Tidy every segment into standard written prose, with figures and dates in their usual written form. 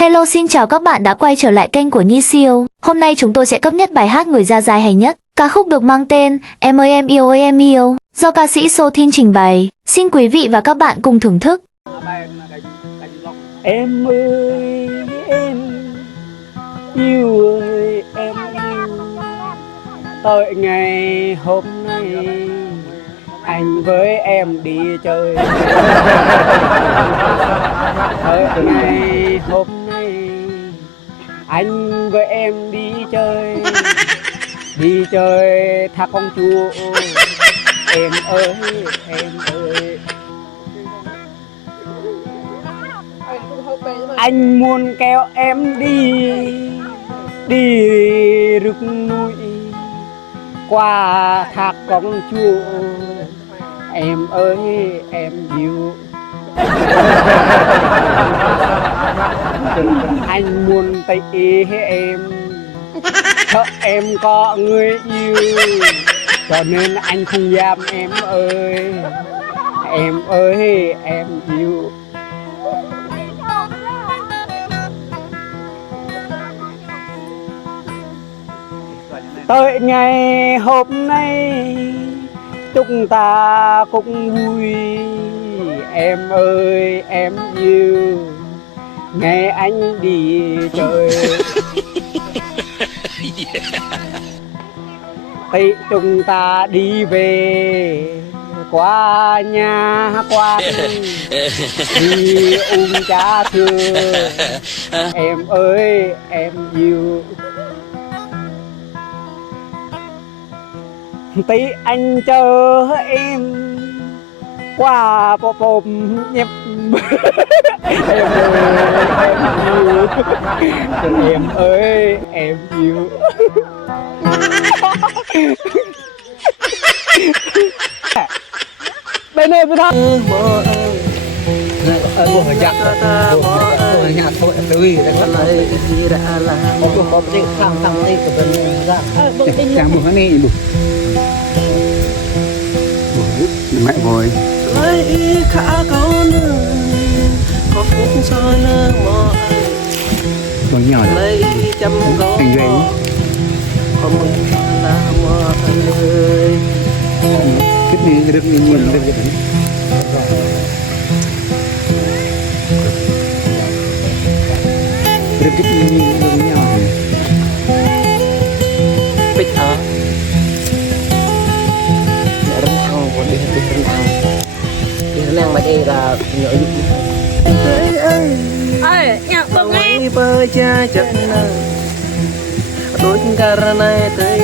Hello, xin chào các bạn đã quay trở lại kênh của Nhi Siêu. Hôm nay chúng tôi sẽ cập nhật bài hát Người Da Dài hay nhất. Ca khúc được mang tên Em ơi em yêu ơi em yêu do ca sĩ Sotin trình bày. Xin quý vị và các bạn cùng thưởng thức. Em ơi em yêu ơi em yêu, tới ngày hôm nay anh với em đi chơi. Tới ngày hôm nay anh với em đi chơi thác con chua. Em ơi em ơi, anh muốn kéo em đi rừng núi qua thác con chua. Em ơi em yêu, anh muốn tay em, sợ em có người yêu, cho nên anh không dám. Em ơi em yêu. Tới ngày hôm nay chúng ta cũng vui. Em ơi em yêu, ngày anh đi chơi. Thì chúng ta đi về qua nhà quan đi uống trà thưa. Em ơi em yêu, tí anh chờ em qua bom nhấp. Em ơi em yêu. Bên này bên đó buồn ở chặt buồn ở nhà thôi tươi đang lấy đã là có cái thằng đây của bên ra chàng buồn này buồn mẹ vội lấy khá con có phút soi nơ mò buồn nhỏ lấy chăm con thành về có mừng là mò ơi cái này được nhìn được vậy. Được cái nhìn được nhau bích hả mẹ đang thằng của đi từ bên thằng thì nó đang mà đây là nhớ giúp ơi nhạc bông ấy bơi cha chân đôi cà ra này tới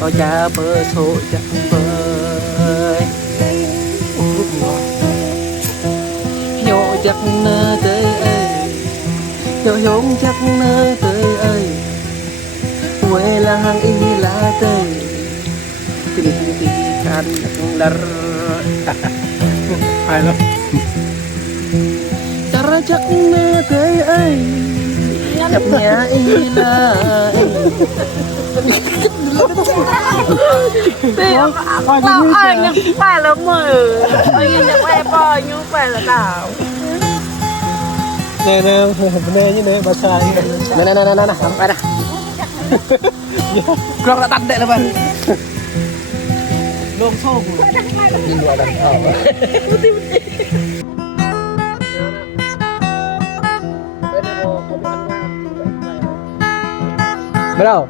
có cha bơ số chắc bơi nhô chắc nơ tới ơi nhô nhốn chắc nơ tới ơi quê là hàng y lá tới tình can lर hay lắm cara chắc nơ tới ơi nhập nhà y là bao anh nhắc phải là mờ anh nhắc phải bò nhưng phải là đảo nè nè như nè bà sai nè không phải đâu con đã tắt đệ là vậy lông sâu đi vào đằng bắt đầu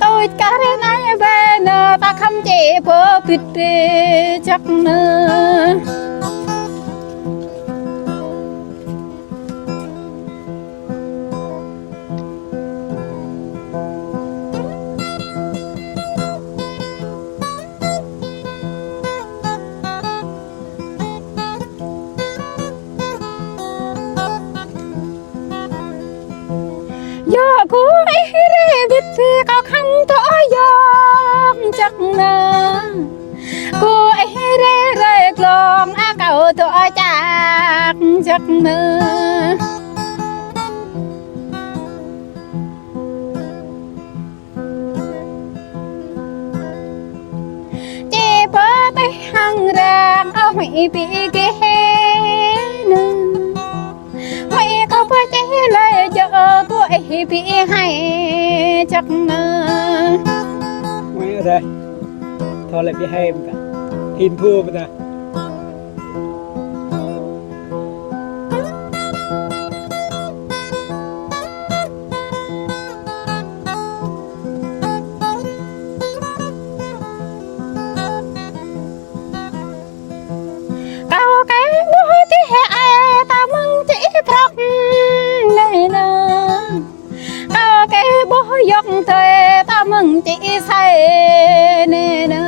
tôi cá đến nay về nè ta không chỉ bơ vịt chắc nè cô ấy rê rê lòng á cầu tôi chạc giấc mơ chỉ bơ tay hăng ràng ao hủy bị ghé nương hủy có bơ cháy lời chợ cô ấy bị hay chắc ngờ Mấy ở đây thôi lại bị hay cả hin thua bây giờ cao cái bố tí hệ ta mừng chỉ phật này nè cao cái bố dọc thuê ta mừng chỉ say nè nè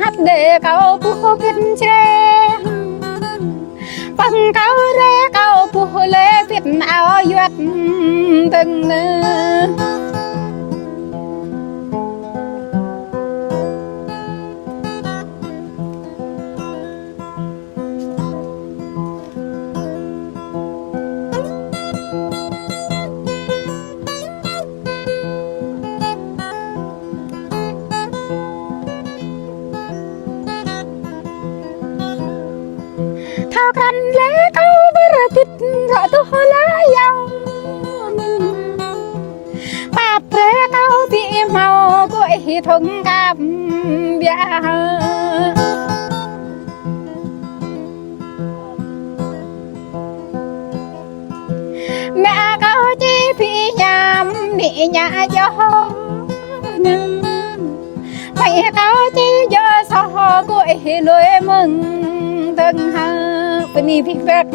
hát để cao bố biết tre bằng cao rê cao bố lê biết áo duật từng nơi thao khăn lẽ câu bơ bít rõ tôi lá dao bà pre câu bị màu cuối thông cảm bia mẹ câu chi phi nhám nị nhà cho mẹ câu chi giờ sao cuối lối mừng từng hàng bên đi phích phét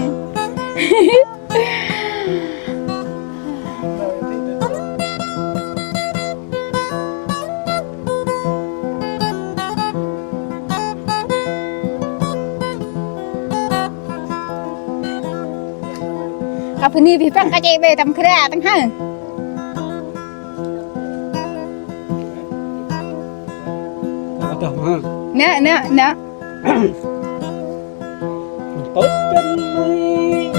bên đi phích phét cái chạy về tầm khe tăng hàng nè nè nè tốt chân mới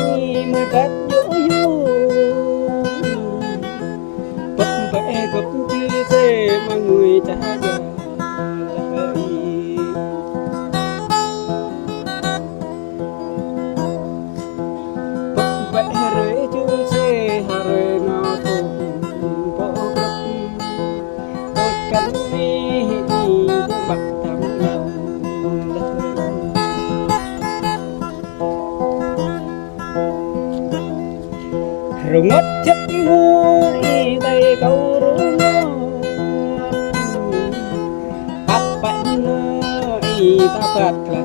cắt dỗ dỗ bất vẽ gấp chia sẻ mà người cha già bất vẽ rễ chia sẻ hà rễ nó thùng bỏ gấp tốt cánh mi bạc thắm nhau rồi ngất chất ngu y tay câu rú bắt bệnh y ta phạt là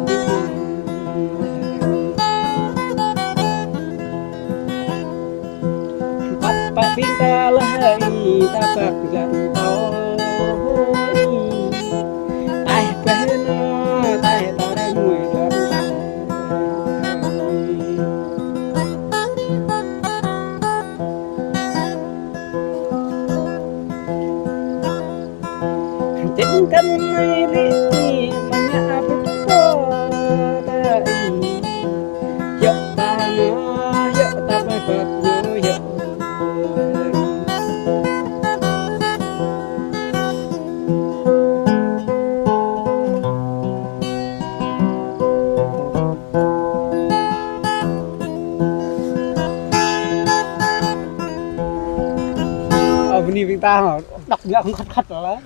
bắt bệnh pin ta là y ta phạt là to ai bên tay ta đang ngồi gần trên cánh mây rít mà nhà bút có ta dẫu ta nó dẫu ta phải phật vô dẫu ở bên này ta đọc nhạc không khắt khắt rồi đó